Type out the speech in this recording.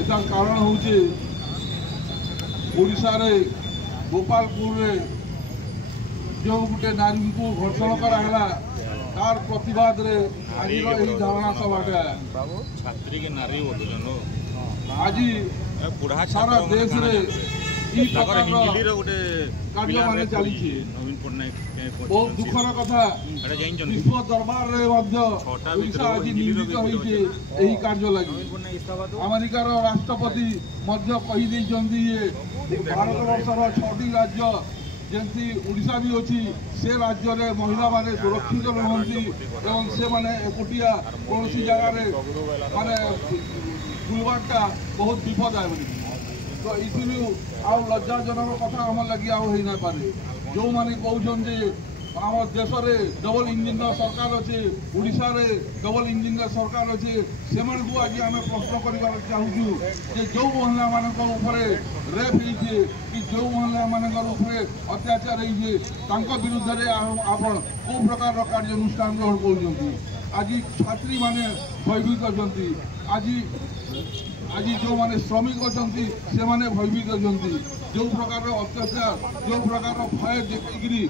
एटार कारण होचे ओडिशा रे गोपालपुर रे जो गोटे नारी को घर्षण कराला तार प्रतिवाद रे आज धारणा सभाटा छात्री के नारी आज सारा देश रे कार्य मान चली बहुत दुखर कथा विश्व दरबार ओडिशा आज नियोजित होती कार्य लगी अमेरिकार राष्ट्रपति भारत वर्षर 6टी राज्य जमी ओडिशा भी अच्छी से राज्य में महिला माने सुरक्षित रुहति एवं से माने एकोटिया कौन जगार माने बुलवाटा बहुत विपद है तो ये आउ लज्जाजनक कथा आम लगे आना पारे जो मैंने कहते आम देश में डबल इंजिन सरकार अच्छे ओडिशा रे डबल इंजिन सरकार अच्छे से आज आम प्रश्न करने चाहूँ जे जो महिला मान रेप होती कि जो महिला मान अत्याचार होती विरुद्ध में आप कौ प्रकार कार्यानुष्ठान ग्रहण कर आज छात्री मैंने भयभीत अच्छी आज जो माने श्रमिक अच्छा से भयभीत अच्छी जो प्रकार अत्याचार जो प्रकार भय देखिकी